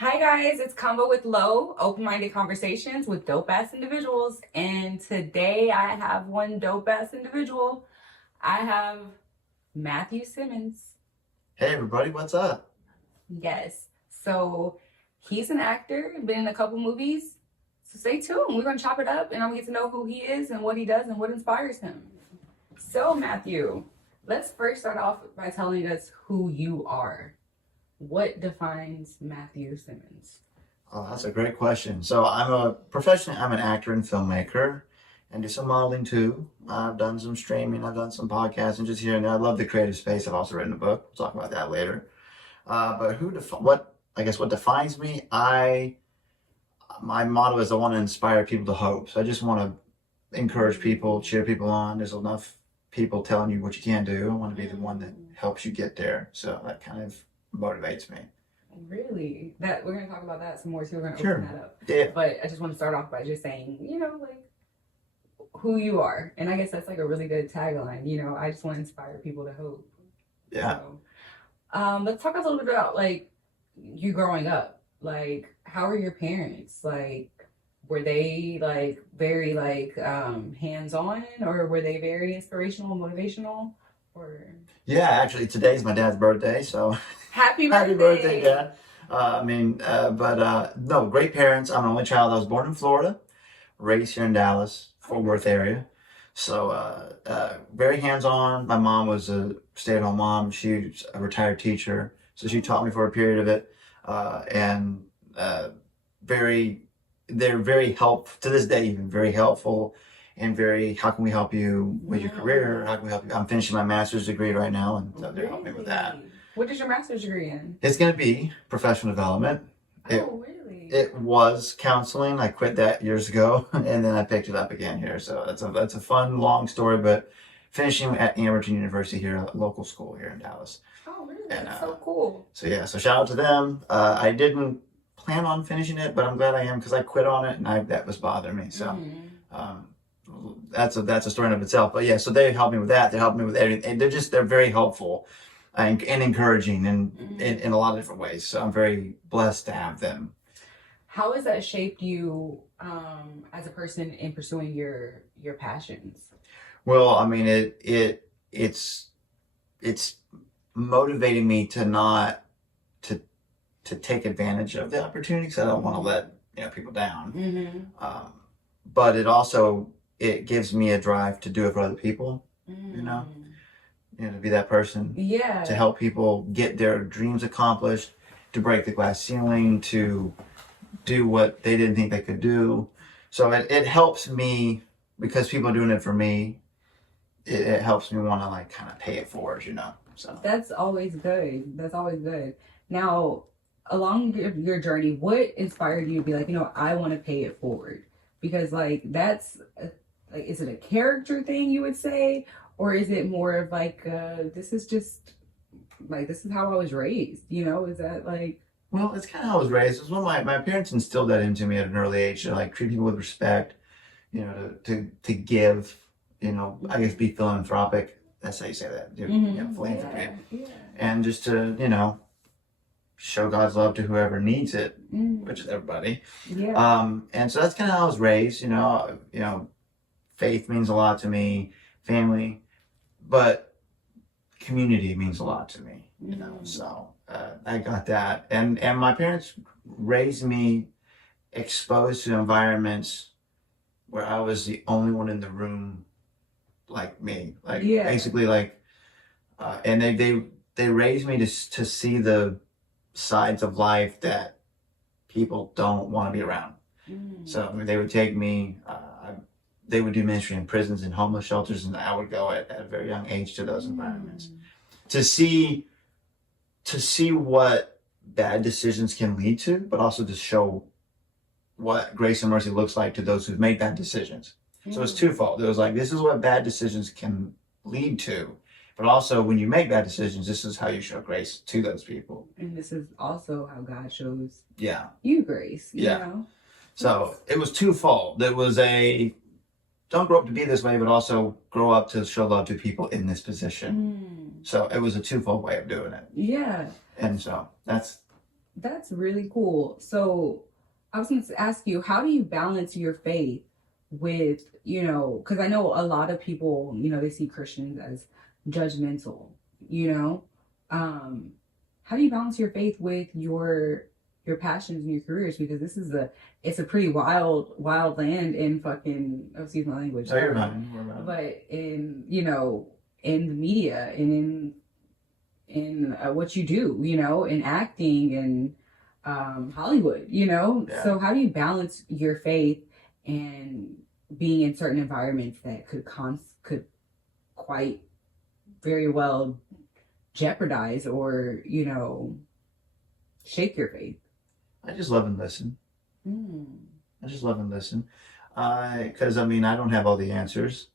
Hi guys, it's Combo with Low, open-minded conversations with dope-ass individuals. And today I have one dope-ass individual. I have Matthew Simmons. Hey everybody, what's up? Yes. So he's an actor, been in a couple movies. So stay tuned. We're gonna chop it up and I'm gonna get to know who he is and what he does and what inspires him. So Matthew, let's first start off by telling us who you are. What defines Matthew Simmons? Oh, that's a great question. So I'm an actor and filmmaker and do some modeling too. I've done some streaming, I've done some podcasts and just here and there. I love the creative space. I've also written a book. We'll talk about that later. But what defines me? My motto is I want to inspire people to hope. So I just want to encourage people, cheer people on. There's enough people telling you what you can't do. I want to be the one that helps you get there. So that kind of motivates me. Really? That we're gonna talk about that some more too. We're gonna Sure. open that up. Yeah. But I just want to start off by just saying, like who you are. And I guess that's like a really good tagline. I just want to inspire people to hope. Yeah. Let's talk a little bit about like you growing up. Like, how were your parents? Like, were they like very like hands-on, or were they very inspirational, motivational? Or Yeah, actually, today's my dad's birthday, so happy happy birthday, birthday! Dad. No, great parents. I'm an only child. I was born in Florida, raised here in Dallas, Fort Worth area. So, very hands-on. My mom was a stay-at-home mom. She's a retired teacher, so she taught me for a period of it. And very, they're very helpful to this day, even very helpful and very, how can we help you with your career? How can we help you? I'm finishing my master's degree right now, and so they're helping me with that. What is your master's degree in? It's going to be professional development. Oh, really? It was counseling. I quit that years ago, and then I picked it up again here. So that's a fun, long story, but finishing at Amberton University here, a local school here in Dallas. Oh, really? That's so cool. So yeah, so shout out to them. I didn't plan on finishing it, but I'm glad I am because I quit on it, and that was bothering me. So. That's a story in of itself. But yeah, so they help me with that. They help me with everything. And they're very helpful and encouraging in a lot of different ways. So I'm very blessed to have them. How has that shaped you as a person in pursuing your passions? Well, I mean, it's motivating me to not to take advantage of the opportunity because I don't want to let people down. But it gives me a drive to do it for other people, to be that person, to help people get their dreams accomplished, to break the glass ceiling, to do what they didn't think they could do. So it helps me because people are doing it for me. It helps me want to like kind of pay it forward, So that's always good. That's always good. Now, along your journey, what inspired you to be like, I want to pay it forward? Because like that's like, is it a character thing you would say, or is it more of like this is just like this is how I was raised? Is that like? Well, it's kind of how I was raised. It was when my parents instilled that into me at an early age to like treat people with respect, to give, I guess be philanthropic. That's how you say that, philanthropy, and just to show God's love to whoever needs it, which is everybody. And so that's kind of how I was raised. Faith means a lot to me, family, but community means a lot to me. So I got that, and my parents raised me exposed to environments where I was the only one in the room, like me, basically and they raised me to see the sides of life that people don't want to be around. So I mean, they would take me. They would do ministry in prisons and homeless shelters, and I would go at a very young age to those environments to see what bad decisions can lead to, but also to show what grace and mercy looks like to those who've made bad decisions. So it's twofold. It was like, this is what bad decisions can lead to, but also when you make bad decisions, this is how you show grace to those people. And this is also how God shows you grace. So it was twofold. There was don't grow up to be this way, but also grow up to show love to people in this position. So it was a twofold way of doing it. And so that's That's really cool. So I was going to ask you, how do you balance your faith with, because I know a lot of people, they see Christians as judgmental, you know? Um, how do you balance your faith with your passions and your careers? Because it's a pretty wild land in fucking, oh, excuse my language, Oh, you're fine. We're fine. but in the media and in what you do, in acting and Hollywood, Yeah. So how do you balance your faith and being in certain environments that could quite very well jeopardize or, shake your faith? I just love and listen. Mm. I just love and listen. Because, I don't have all the answers.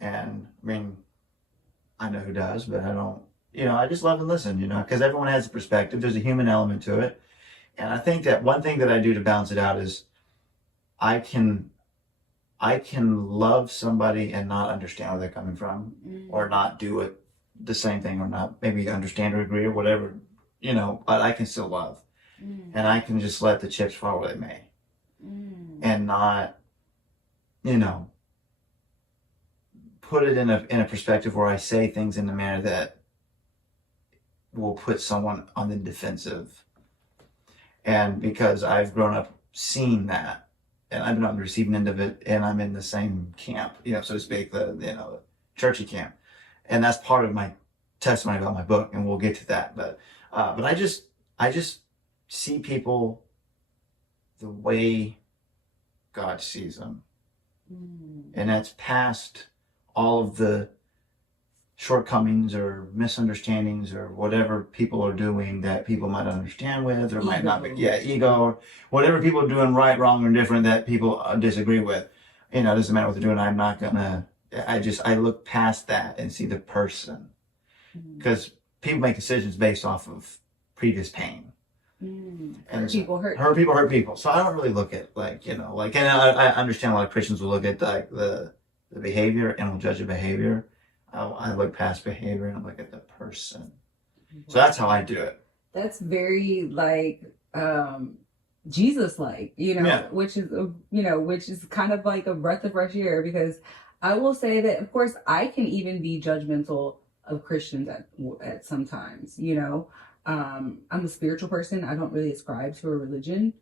And, I know who does, but I don't, I just love and listen, because everyone has a perspective. There's a human element to it. And I think that one thing that I do to balance it out is I can love somebody and not understand where they're coming from, or not do it the same thing, or not maybe understand or agree or whatever, but I can still love. And I can just let the chips fall where they may. And not, put it in a perspective where I say things in a manner that will put someone on the defensive. And because I've grown up seeing that, and I've been on the receiving end of it, and I'm in the same camp, so to speak, the churchy camp. And that's part of my testimony about my book, and we'll get to that. But I just see people the way God sees them. And that's past all of the shortcomings or misunderstandings or whatever people are doing that people might understand with, or might not be, ego, or whatever people are doing right, wrong, or different that people disagree with. It doesn't matter what they're doing. I'm not gonna, I look past that and see the person. Because people make decisions based off of previous pain. And people hurt people. So I don't really look at and I understand a lot of Christians will look at the behavior and will judge the behavior. I look past behavior and I look at the person. So that's how I do it. That's very Jesus-like, which is kind of like a breath of fresh air, because I will say that, of course, I can even be judgmental of Christians at sometimes, I'm a spiritual person. I don't really ascribe to a religion,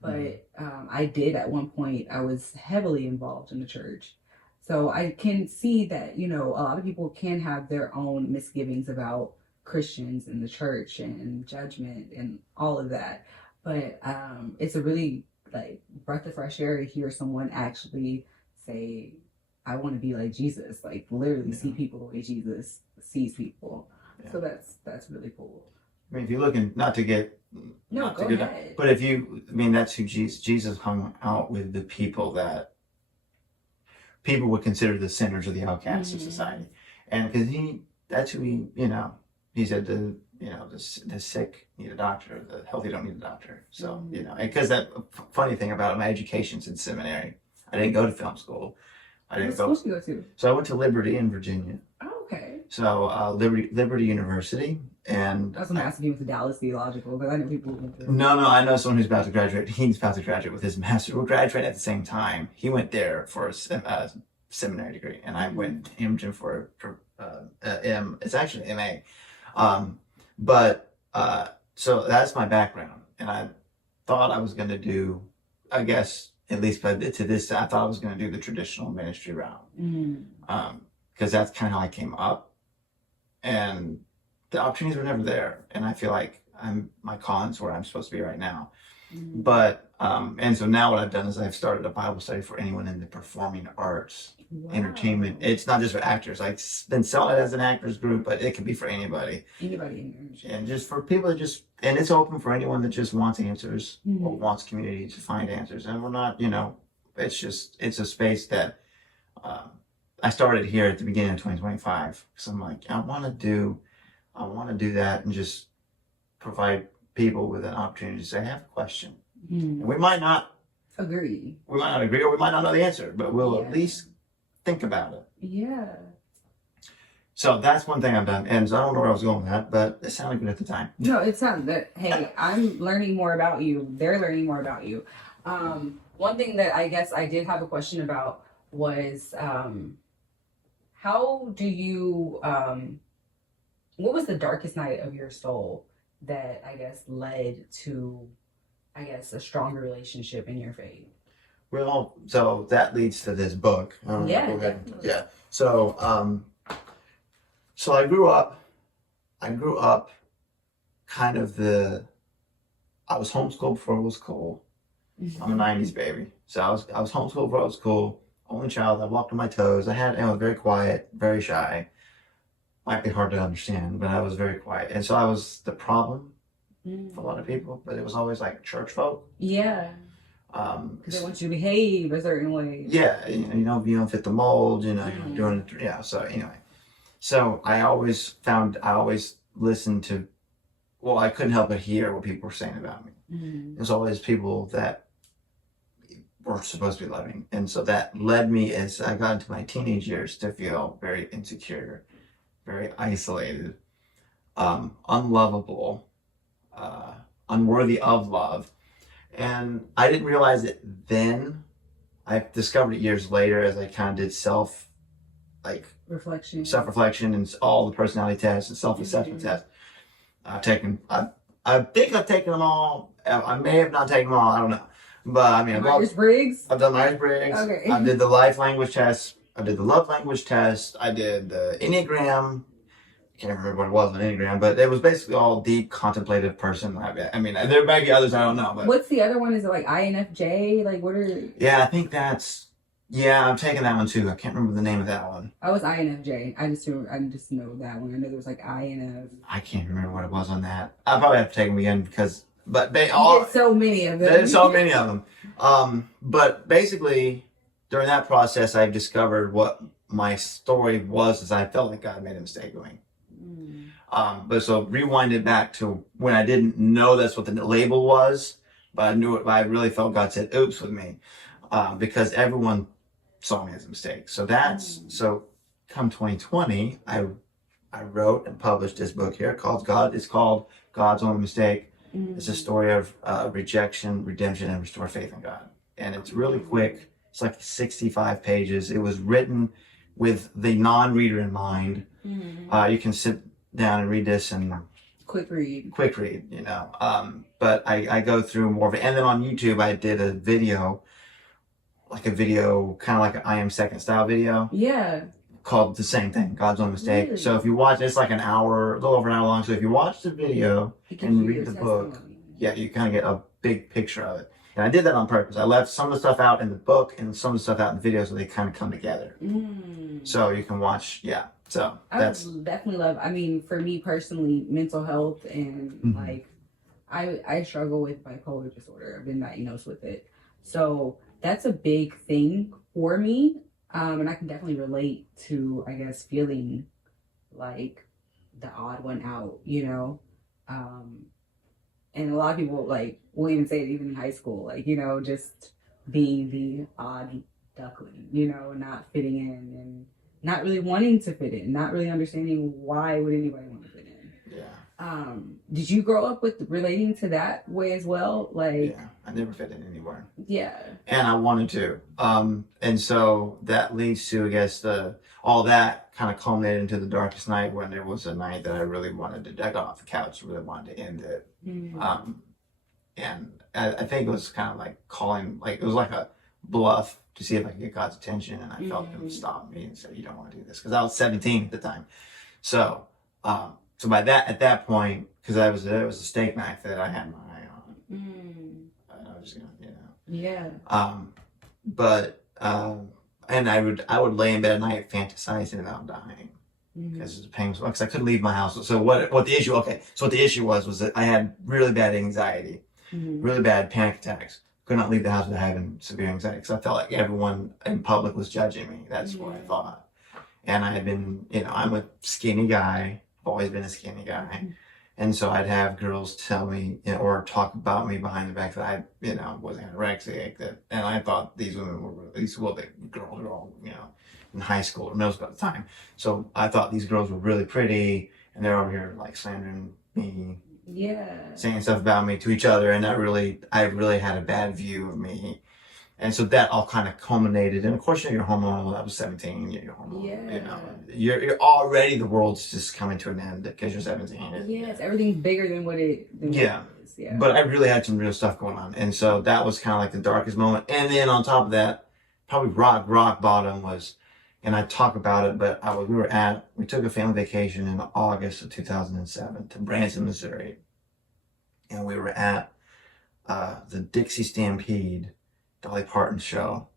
but I did at one point. I was heavily involved in the church. So I can see that, a lot of people can have their own misgivings about Christians and the church and judgment and all of that. But it's a really breath of fresh air to hear someone actually say, I want to be like Jesus, literally see people the way Jesus sees people. Yeah. So that's really cool. If you're looking, not to get, no, go ahead. But if you, that's who Jesus hung out with, the people that people would consider the sinners or the outcasts of society. And because that's who he said the sick need a doctor, the healthy don't need a doctor. So, because that funny thing about it, my education's in seminary. I didn't go to film school. What school did you go to? So I went to Liberty in Virginia. Oh, okay. So Liberty University. And I was going to ask if he went to Dallas Theological, because I know people went to... No, I know someone who's about to graduate. He's about to graduate with his master's. We're graduating at the same time. He went there for a seminary degree, and I went Imogen for it's actually MA. So that's my background, and I thought I was going to do, I guess, at least to this, I thought I was going to do the traditional ministry route, because that's kind of how I came up, and the opportunities were never there, and I feel like my calling's where I'm supposed to be right now. But and so now what I've done is I've started a Bible study for anyone in the performing arts, entertainment. It's not just for actors. I've been selling it as an actors group, but it can be for anybody. Anybody in your industry. And just for people that and it's open for anyone that just wants answers or wants community to find answers. And we're not, it's a space that I started here at the beginning of 2025. So I'm like, I want to do that and just provide people with an opportunity to say, I have a question. And we might not agree. We might not agree, or we might not know the answer, but we'll at least think about it. Yeah. So that's one thing I've done. And so I don't know where I was going with that, but it sounded good at the time. No, it sounds that, hey, I'm learning more about you. They're learning more about you. One thing that I guess I did have a question about was how do you, what was the darkest night of your soul that I guess led to, I guess, a stronger relationship in your faith? Well, so that leads to this book. Yeah, Go ahead. definitely. Yeah. So I grew up kind of I was homeschooled before it was cool. I'm a 90s baby. So I was homeschooled before it was cool. Only child. I walked on my toes. I was very quiet, very shy. Might be hard to understand, but I was very quiet. And so I was the problem for a lot of people, but it was always like church folk. Yeah. Because they want you to behave a certain way. Yeah, you don't fit the mold, you're doing it, yeah, so anyway. So I always listened to, well, I couldn't help but hear what people were saying about me. There's always people that were supposed to be loving. And so that led me, as I got into my teenage years, to feel very insecure, very isolated, unlovable, unworthy of love. And I didn't realize it then. I discovered it years later as I kind of did self-reflection and all the personality tests and self-assessment tests. I think I've taken them all. I may have not taken them all. I don't know. But I mean, Myers-Briggs? I've done Myers-Briggs. Okay. I did the life language test. I did the love language test. I did the Enneagram. I can't remember what it was on Enneagram, but it was basically all deep, contemplative person. I mean, there might be others I don't know. But what's the other one? Is it like INFJ? Like, what are... Yeah, I think I'm taking that one too. I can't remember the name of that one. I was INFJ. I just know that one. I know there was like INF. I can't remember what it was on that. I'll probably have to take them again but they all... There's so many of them. There's so many of them. But basically, during that process, I've discovered what my story was, is I felt like God made a mistake with me. But so rewind it back to when I didn't know that's what the label was, but I knew it. I really felt God said "oops" with me, because everyone saw me as a mistake. So come 2020, I wrote and published this book here called God's Only Mistake. It's a story of rejection, redemption, and restore faith in God. And it's really quick. It's like 65 pages. It was written with the non-reader in mind. You can sit down and read this and quick read, but I go through more of it. And then on YouTube, I did a video, kind of like an I Am Second style video. Yeah. Called the same thing, God's Own Mistake. Really? So if you watch, it's like a little over an hour long. So if you watch the video and read the book, you kind of get a big picture of it. And I did that on purpose. I left some of the stuff out in the book and some of the stuff out in the video so they kind of come together. So you can watch, So that's... I would definitely love, I mean, for me personally, mental health and like, I struggle with bipolar disorder. I've been diagnosed with it. So that's a big thing for me. And I can definitely relate to, I guess, feeling like the odd one out, and a lot of people will even say it even in high school, just being the odd duckling, not fitting in and not really wanting to fit in, not really understanding why would anybody want to fit in. Yeah. Did you grow up with relating to that way as well? Yeah, I never fit in anywhere. Yeah. And I wanted to. And so that leads to, I guess, all that kind of culminated into the darkest night when there was a night that I really wanted to, I got off the couch, really wanted to end it. And I think it was kind of like it was like a bluff to see if I could get God's attention. And I felt him stop me and say, you don't want to do this. Because I was 17 at the time. So, at that point, because it was a steak knife that I had my eye on. I was gonna, Yeah. And I would lay in bed at night fantasizing about dying because the pain was, because I couldn't leave my house. So what the issue was that I had really bad anxiety, really bad panic attacks. Could not leave the house without having severe anxiety because I felt like everyone in public was judging me. That's what I thought. And I had been, I'm a skinny guy. I've always been a skinny guy. And so I'd have girls tell me, or talk about me behind the back that I, was anorexic. And I thought these women were, the girls were all, in high school or middle school at the time. So I thought these girls were really pretty, and they're over here like slandering me, saying stuff about me to each other, and I really had a bad view of me. And so that all kind of culminated. And of course, you're hormonal. I was 17. You're hormonal. You're already, the world's just coming to an end because you're 17. Yes, everything's bigger than what it is. Yeah. But I really had some real stuff going on. And so that was kind of like the darkest moment. And then on top of that, probably rock bottom was, and I talk about it, but we took a family vacation in August of 2007 to Branson, Missouri. And we were at the Dixie Stampede, Dolly Parton show.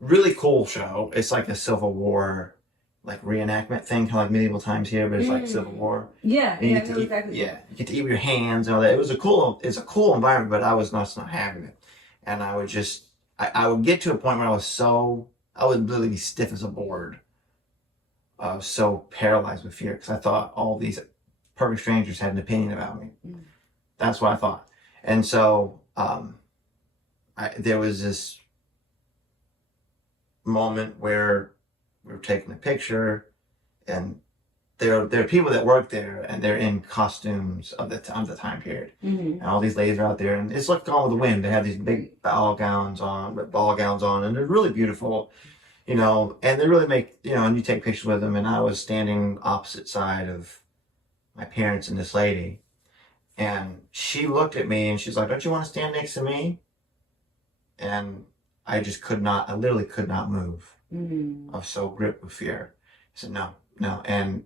Really cool show. It's like a Civil War, like reenactment thing, kind of like medieval times here, but it's like Civil War. Yeah, and you get to eat with your hands and all that. It's a cool environment, but I was not having it. And I would I would get to a point where I would literally be stiff as a board. I was so paralyzed with fear because I thought all these perfect strangers had an opinion about me. That's what I thought. And so, there was this moment where we were taking a picture, and there are people that work there, and they're in costumes of the time period. And all these ladies are out there, and it's like Gone with the Wind. They have these big ball gowns on, and they're really beautiful, and they really make, and you take pictures with them. And I was standing opposite side of my parents and this lady, and she looked at me and she's like, "Don't you want to stand next to me?" And I literally could not move. I was so gripped with fear. I said, no. And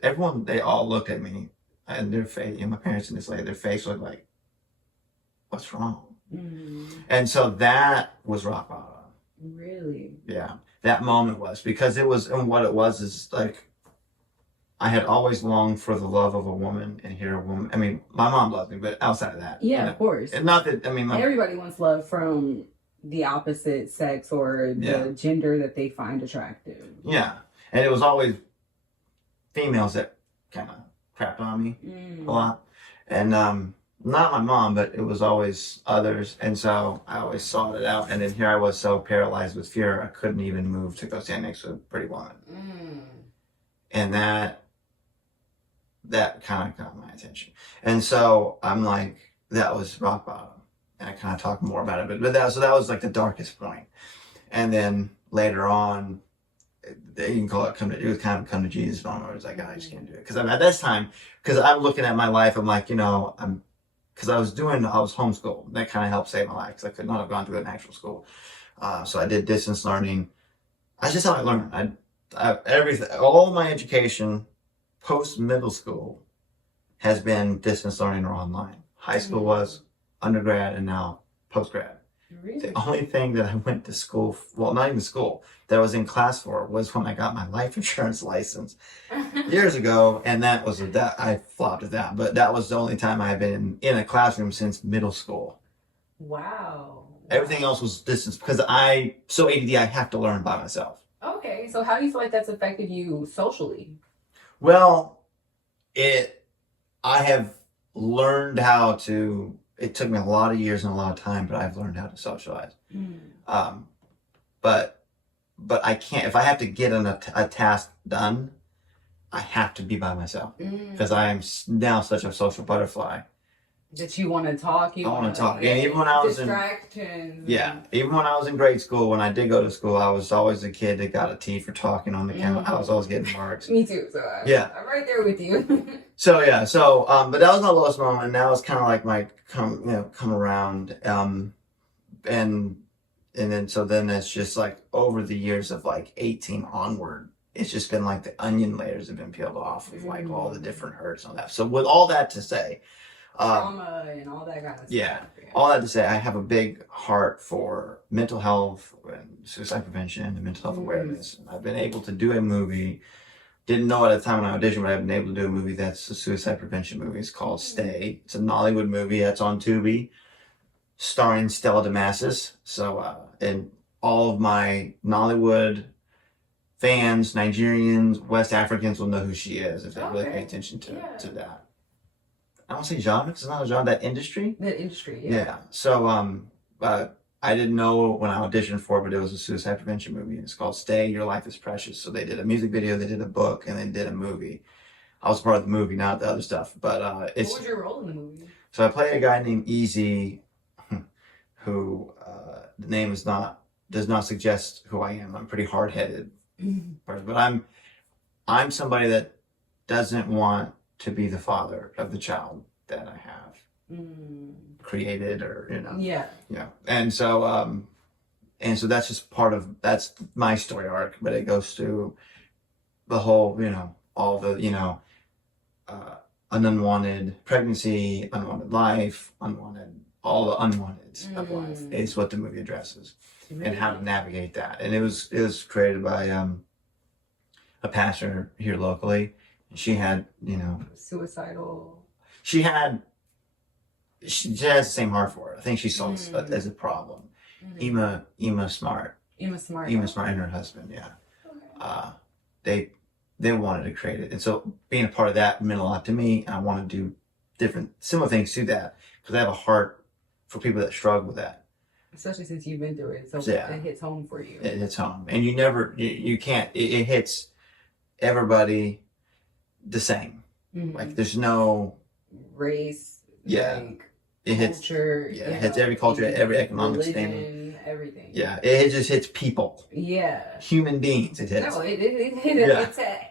everyone, they all looked at me, and their face, my parents and this lady, their face looked like, what's wrong? And so that was rock bottom. Really? Yeah. That moment was, because and what it was is like, I had always longed for the love of a woman, and hear a woman. I mean, my mom loved me, but outside of that. Yeah, of course. And not that, everybody wants love from the opposite sex or the gender that they find attractive. Yeah. And it was always females that kind of crapped on me a lot. And not my mom, but it was always others. And so I always sought it out. And then here I was so paralyzed with fear, I couldn't even move to go stand next to a pretty woman. And that kind of got my attention. And so I'm like, that was rock bottom. And I kind of talk more about it. But that was like the darkest point. And then later on, you can call it it was kind of come to Jesus moment where it's like, I just can't do it. Because at this time, because I'm looking at my life, I'm like, because I was homeschooled. That kind of helped save my life because I could not have gone to an actual school. So I did distance learning. That's just how I learned. Everything, all my education post middle school has been distance learning or online. High school was, undergrad, and now post grad. Really? The only thing that I went to school, well, not even school, that I was in class for was when I got my life insurance license years ago, and I flopped at that. But that was the only time I had been in a classroom since middle school. Wow. Everything else was distance because so ADD, I have to learn by myself. Okay, so how do you feel like that's affected you socially? Well, I have learned how to. It took me a lot of years and a lot of time, but I've learned how to socialize. But I can't. If I have to get a task done, I have to be by myself because I am now such a social butterfly. That you want to talk. I want to talk. And even when I was even when I was in grade school, when I did go to school, I was always a kid that got a T for talking on the count. I was always getting marks. Me too. So I'm right there with you. But that was my lowest moment. And now it's kind of like my come around. And then it's just like over the years of like 18 onward, it's just been like the onion layers have been peeled off with like all the different hurts and all that. So with all that to say, trauma and all that kind of stuff. Yeah, all that to say, I have a big heart for mental health and suicide prevention and mental health awareness. I've been able to do a movie. Didn't know at the time when I auditioned, but I've been able to do a movie that's a suicide prevention movie. It's called Stay. It's a Nollywood movie that's on Tubi, starring Stella Damasis. So, and all of my Nollywood fans, Nigerians, West Africans will know who she is if they really pay attention to that. I don't say genre because it's not a genre, that industry. The industry, Yeah. So I didn't know when I auditioned for it, but it was a suicide prevention movie. It's called Stay, Your Life is Precious. So they did a music video, they did a book, and they did a movie. I was part of the movie, not the other stuff. But it's. What was your role in the movie? So I play a guy named Easy, who the name does not suggest who I am. I'm pretty hard headed, but I'm somebody that doesn't want to be the father of the child that I have created, or Yeah. and so that's just that's my story arc, but it goes through the whole, all the an unwanted pregnancy, unwanted life, all the unwanteds of life is what the movie addresses, and how to navigate that. And it was created by a pastor here locally. She had, suicidal. She has the same heart for it. I think she saw it as a problem. Ema Smart. Ema Smart and her husband, yeah. Okay. They wanted to create it. And so being a part of that meant a lot to me. And I want to do similar things to that, because I have a heart for people that struggle with that. Especially since you've been through it. So yeah, it hits home for you. It hits home. And you can't, it hits everybody the same. Like there's no race. Yeah. Like, it hits culture. Yeah, it hits every culture, every economic religion, standing. Everything. Yeah, it just hits people. Yeah. Human beings, it hits. No, it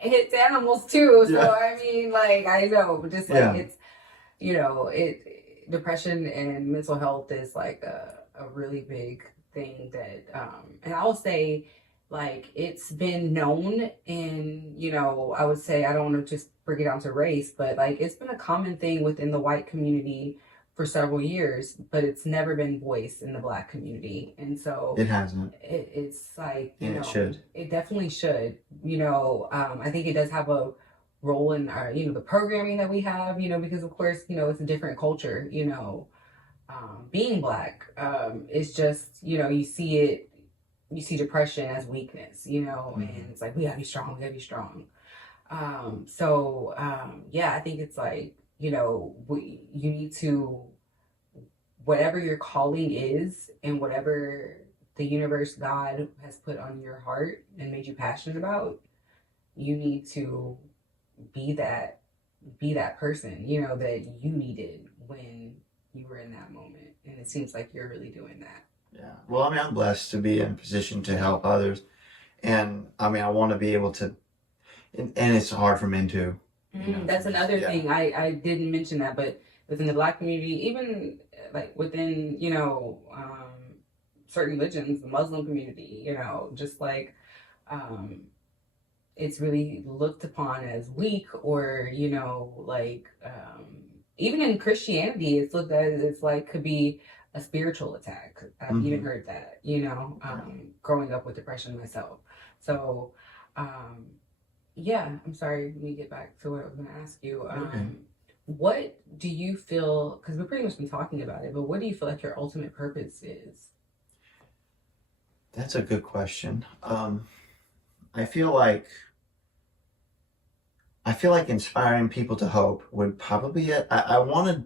hits animals too. So I mean, like, I know, just like it's, depression and mental health is like a really big thing that, and I will say, like, it's been known, and I would say, I don't want to just break it down to race, but like, it's been a common thing within the white community for several years, but it's never been voiced in the Black community. And so it hasn't. It's like, it should. It definitely should. I think it does have a role in our, the programming that we have, because of course, it's a different culture, being Black. It's just, you see depression as weakness, and it's like, we gotta be strong. I think it's like, you need to, whatever your calling is and whatever the universe, God has put on your heart and made you passionate about, you need to be that person, that you needed when you were in that moment. And it seems like you're really doing that. Yeah. Well, I mean, I'm blessed to be in a position to help others. And I mean, I want to be able to, and it's hard for men too. That's another thing. I didn't mention that, but within the Black community, even like within, certain religions, the Muslim community, just like, it's really looked upon as weak, or, even in Christianity, it's looked at as like, could be a spiritual attack. I've even heard that, growing up with depression myself. So, I'm sorry, let me get back to what I was going to ask you. What do you feel, because we've pretty much been talking about it, but what do you feel like your ultimate purpose is? That's a good question. I feel like inspiring people to hope would probably be it. I love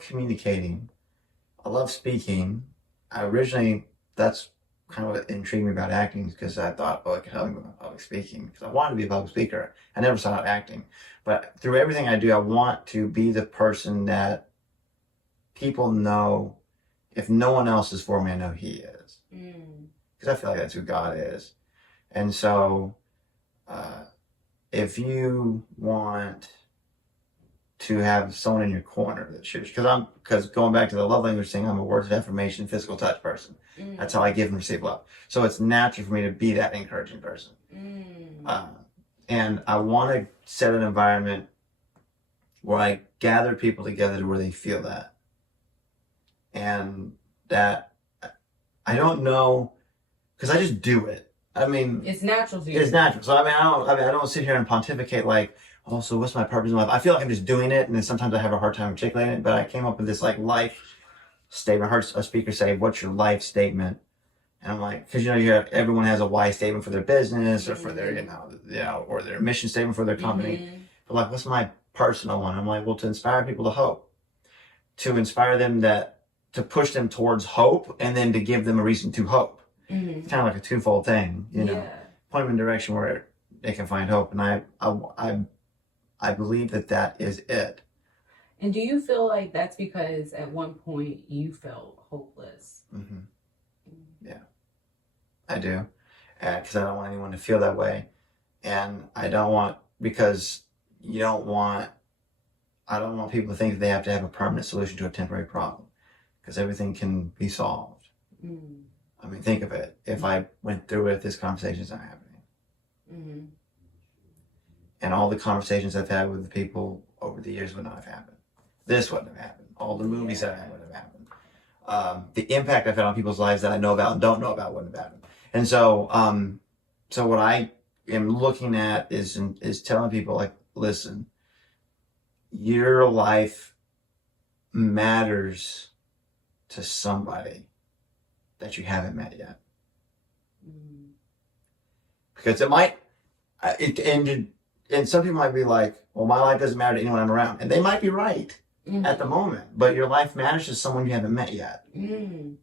communicating. I love speaking. That's kind of what intrigued me about acting, because I thought, I could help me with public speaking, because I wanted to be a public speaker. I never sought out acting. But through everything I do, I want to be the person that people know, if no one else is for me, I know He is. Because I feel like that's who God is. And so, if you want to have someone in your corner that shoots, because going back to the love language thing, I'm a words of affirmation, physical touch person. That's how I give and receive love. So it's natural for me to be that encouraging person. And I want to set an environment where I gather people together to where they feel that. And that, I don't know, because I just do it. I mean, it's natural to you. It's natural. So I don't sit here and pontificate like, oh, so what's my purpose in life? I feel like I'm just doing it, and then sometimes I have a hard time articulating it. But I came up with this like life statement. I heard a speaker say, "What's your life statement?" And I'm like, because everyone has a why statement for their business, or for their or their mission statement for their company. But like, what's my personal one. I'm like, well, to inspire people to hope, to inspire them to push them towards hope, and then to give them a reason to hope. Mm-hmm. It's kind of like a twofold thing, you know. Yeah. Point them in a direction where they can find hope, and I believe that is it. And do you feel like that's because at one point you felt hopeless? Mm-hmm. Yeah, I do, because I don't want anyone to feel that way, and I don't want because you don't want. I don't want people to think that they have to have a permanent solution to a temporary problem, because everything can be solved. Mm. I mean, think of it. If I went through it, this conversation's not happening. Mm-hmm. And all the conversations I've had with the people over the years would not have happened. This wouldn't have happened. All the movies that I had wouldn't have happened. The impact I've had on people's lives that I know about and don't know about wouldn't have happened. And so, so what I am looking at is telling people, like, listen, your life matters to somebody that you haven't met yet. Mm-hmm. Because it might, and some people might be like, well, my life doesn't matter to anyone I'm around. And they might be right at the moment, but your life matters to someone you haven't met yet. Mm.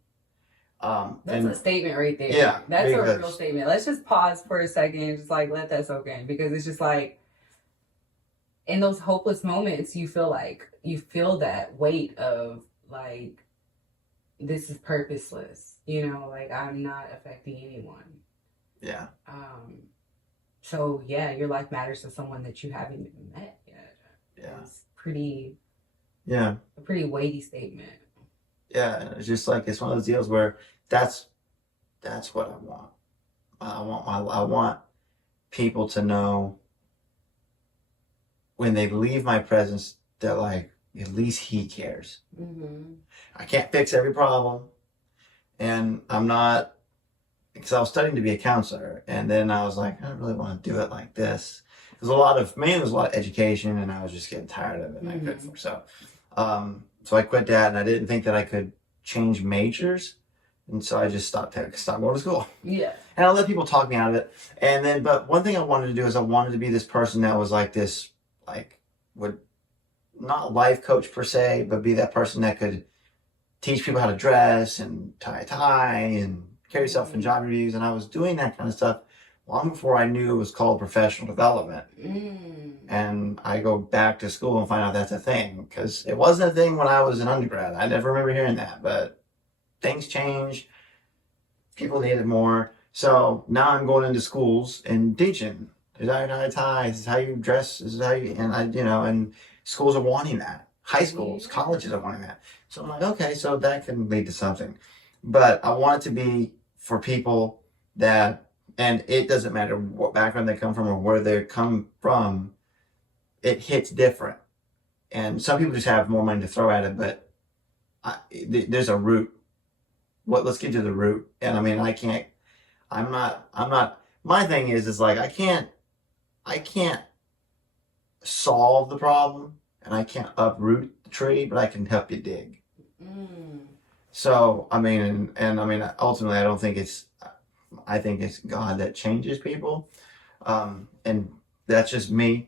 That's and, a statement right there. Yeah. That's a real statement. Let's just pause for a second and just like let that soak in, because it's just like in those hopeless moments, you feel that weight of like, this is purposeless, you know, like I'm not affecting anyone. Yeah. So yeah, your life matters to someone that you haven't even met yet. Yeah. It's pretty. Yeah. A pretty weighty statement. Yeah, it's just like it's one of those deals where that's what I want. I want people to know when they leave my presence that, like, at least he cares. Mm-hmm. I can't fix every problem, and I'm not, because I was studying to be a counselor, and then I was like, I don't really want to do it like this. There's a lot of education, and I was just getting tired of it, and I couldn't. So I quit that, and I didn't think that I could change majors, and so I just stopped going to school. Yeah. And I let people talk me out of it. And then, but one thing I wanted to do is I wanted to be this person that was like this, like, would not life coach per se, but be that person that could teach people how to dress and tie a tie and carry yourself in job interviews. And I was doing that kind of stuff long before I knew it was called professional development. And I go back to school and find out that's a thing, because it wasn't a thing when I was an undergrad. I never remember hearing that, but things change. People need it more. So now I'm going into schools and teaching. This is how you tie a tie. This is how you dress. This is how you, and schools are wanting that. High schools, colleges are wanting that. So I'm like, okay, so that can lead to something. But I want it to be for people that, and it doesn't matter what background they come from or where they come from, it hits different. And some people just have more money to throw at it, but there's a root. Let's get to the root. And I mean, I'm not, my thing is like, I can't solve the problem and I can't uproot the tree, but I can help you dig. So, I mean, and I mean, ultimately, I think it's God that changes people. And that's just me,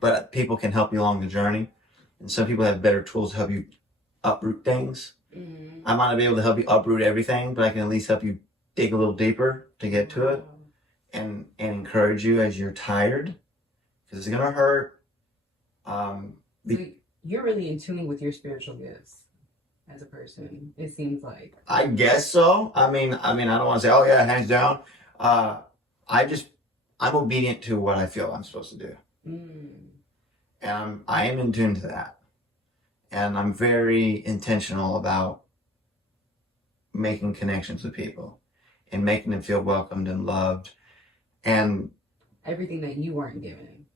but people can help you along the journey. And some people have better tools to help you uproot things. I might not be able to help you uproot everything, but I can at least help you dig a little deeper to get to it, and encourage you as you're tired, because it's gonna hurt. So you're really in tune with your spiritual gifts as a person. It seems like. I guess so. I mean, I don't want to say, oh yeah, hands down. I'm obedient to what I feel I'm supposed to do, and I am in tune to that. And I'm very intentional about making connections with people and making them feel welcomed and loved. And everything that you weren't given.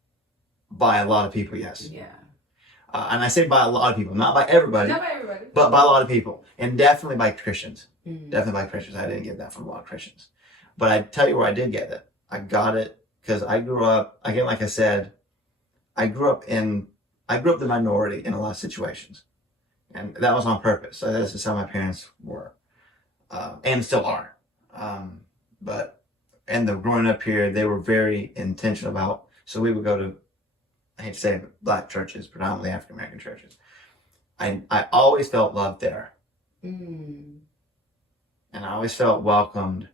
By a lot of people, yes. Yeah. And I say by a lot of people, not by everybody. Not by everybody. But by a lot of people. And definitely by Christians. Definitely by Christians. I didn't get that from a lot of Christians. But I tell you where I did get it. I got it because I grew up, again, like I said, I grew up the minority in a lot of situations. And that was on purpose. So that's just how my parents were. And still are. But growing up here, they were very intentional about, so we would go to I hate to say it, black churches, predominantly African American churches. I always felt loved there. Mm. And I always felt welcomed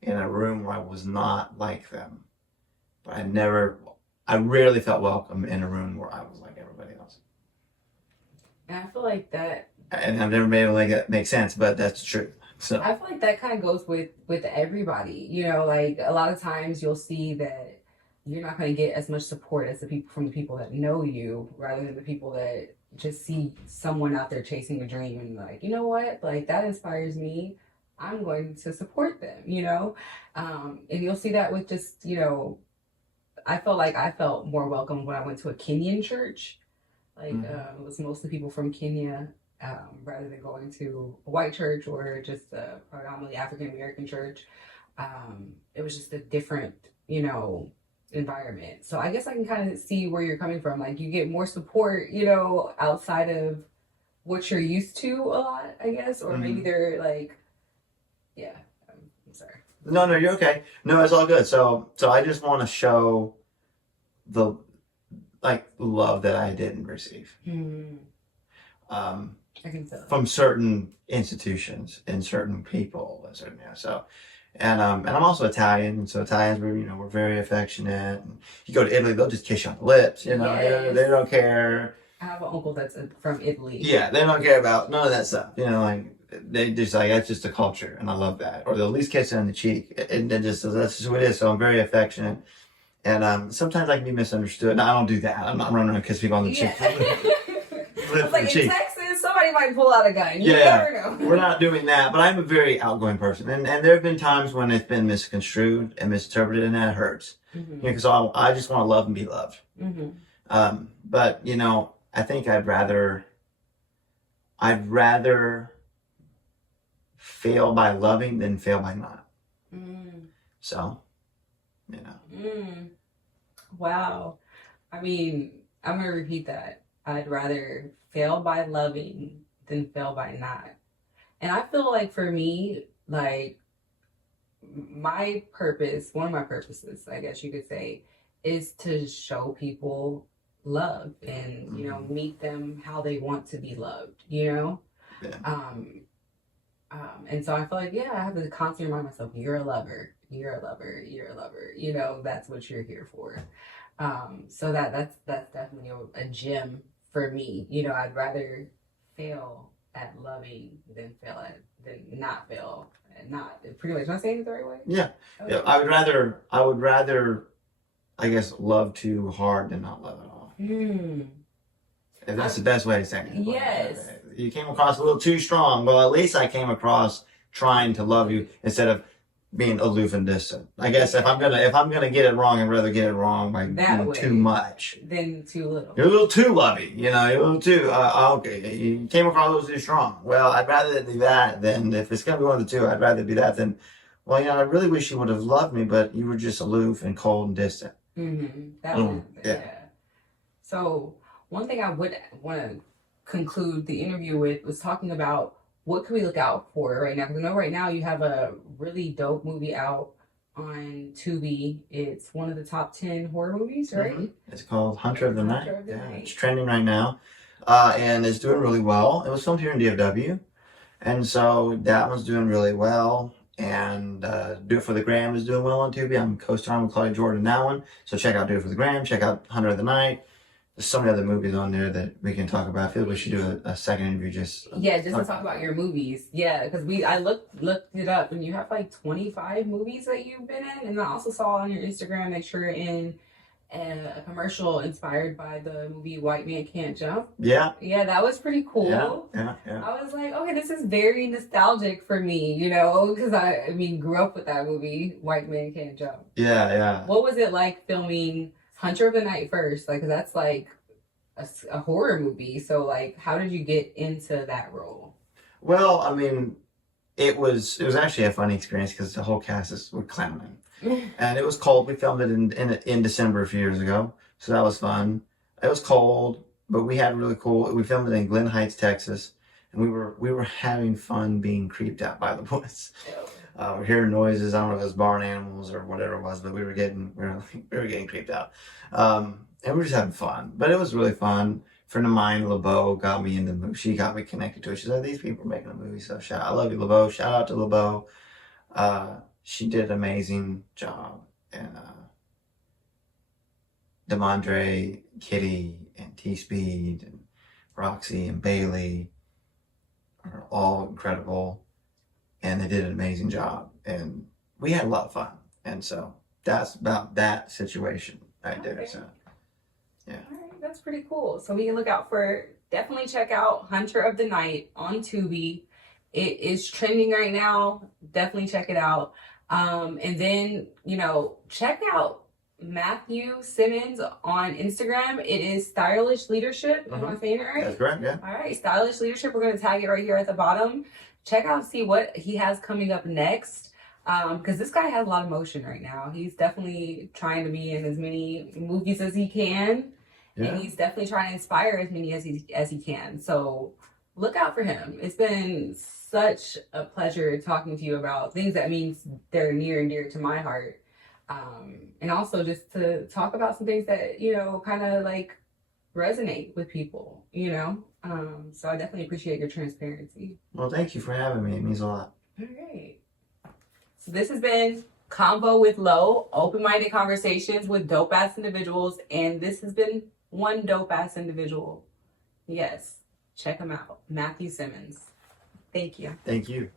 in a room where I was not like them. But I rarely felt welcome in a room where I was like everybody else. And I feel like that. And I've never made it make sense, but that's the truth. So I feel like that kind of goes with everybody. You know, like a lot of times you'll see that you're not going to get as much support as the people from the people that know you, rather than the people that just see someone out there chasing a dream and like, you know what, like that inspires me. I'm going to support them. You know, and you'll see that with just, you know, I felt more welcome when I went to a Kenyan church. Like it was mostly people from Kenya, rather than going to a white church or just a predominantly African American church. It was just a different, you know, environment. So I guess I can kind of see where you're coming from. Like you get more support, you know, outside of what you're used to a lot, I guess, or maybe they're like, yeah. I'm sorry. no, you're okay. No, it's all good. So I just want to show the like love that I didn't receive. I can feel From certain institutions and certain people and certain, so and I'm also Italian, and so Italians we're very affectionate. And you go to Italy, they'll just kiss you on the lips, you know. Yes. They don't care. I have an uncle that's from Italy. Yeah, they don't care about none of that stuff, you know. Like they just like that's just a culture, and I love that. Or they'll at least kiss you on the cheek, and then just that's just what it is. So I'm very affectionate. And sometimes I can be misunderstood. No, I don't do that. I'm not running around and kiss people on the cheek. I was like, in Texas, somebody might pull out a gun. You never know. We're not doing that. But I'm a very outgoing person. And there have been times when it's been misconstrued and misinterpreted, and that hurts. Because I just want to love and be loved. But, you know, I think I'd rather fail by loving than fail by not. So, you know. Wow. I mean, I'm going to repeat that. I'd rather fail by loving than fail by not. And I feel like for me, like my purpose, one of my purposes, I guess you could say, is to show people love and, you know, meet them how they want to be loved, you know? Yeah. And so I feel like, I have to constantly remind myself, you're a lover, you're a lover, you're a lover. You know, that's what you're here for. So that's definitely a gem for me. You know, I'd rather fail at loving than not fail at not. Pretty much, am I saying it the right way? Yeah. Okay. Yeah. I would rather, I guess, love too hard than not love at all. If that's the best way to say it. Yes. You came across a little too strong. Well, at least I came across trying to love you instead of being aloof and distant. I guess if I'm gonna get it wrong, I'd rather get it wrong by doing too much than too little. You're a little too loving, you know. You're a little too okay. You came across a little too strong. Well, I'd rather do that than if it's gonna be one of the two. I'd rather be that than, well, you know, I really wish you would have loved me, but you were just aloof and cold and distant. Yeah. So one thing I would want to conclude the interview with was talking about what can we look out for right now? Because I know right now you have a really dope movie out on Tubi. It's one of the top 10 horror movies, right? It's called Hunter of the Night. It's trending right now, and it's doing really well. It was filmed here in DFW, and so that one's doing really well. And Do It for the Gram is doing well on Tubi. I'm co-starring with Claudia in that one. So check out Do It for the Gram. Check out Hunter of the Night. There's so many other movies on there that we can talk about. I feel we should do a second interview just to talk about your movies. Yeah, because I looked it up, and you have like 25 movies that you've been in. And I also saw on your Instagram that you're in a commercial inspired by the movie White Man Can't Jump. Yeah, that was pretty cool. Yeah. I was like, okay, this is very nostalgic for me, you know, because I grew up with that movie White Man Can't Jump. Yeah. What was it like filming Hunter of the Night first? Like, 'cause that's like a horror movie. So like, how did you get into that role? Well, I mean, it was actually a funny experience because the whole cast were clowning. And it was cold. We filmed it in December a few years ago, so that was fun. It was cold, but we had really cool. We filmed it in Glen Heights, Texas, and we were having fun being creeped out by the boys. We're hearing noises. I don't know if it was barn animals or whatever it was, but we were getting creeped out. And we were just having fun. But it was really fun. A friend of mine, LeBeau, got me into the movie. She got me connected to it. She said, "These people are making a movie." So I love you, LeBeau. Shout out to LeBeau. She did an amazing job. And Demondre, Kitty, and T-Speed, and Roxy, and Bailey are all incredible. And they did an amazing job. And we had a lot of fun. And so that's about that situation right there. So, yeah. All right, that's pretty cool. So we can look out for, definitely check out Hunter of the Night on Tubi. It is trending right now. Definitely check it out. And then, you know, check out Matthew Simmons on Instagram. It is Stylish Leadership. Am I saying it right? That's correct, yeah. All right, Stylish Leadership. We're going to tag it right here at the bottom. Check out, see what he has coming up next. Because this guy has a lot of motion right now. He's definitely trying to be in as many movies as he can. Yeah. And he's definitely trying to inspire as many as he can. So look out for him. It's been such a pleasure talking to you about things that means they're near and dear to my heart. And also just to talk about some things that, you know, kind of like resonate with people, you know. So I definitely appreciate your transparency. Well, thank you for having me. It means a lot. All right. So this has been Convo with Lo, open-minded conversations with dope-ass individuals. And this has been one dope-ass individual. Yes, check him out. Matthew Simmons. Thank you. Thank you.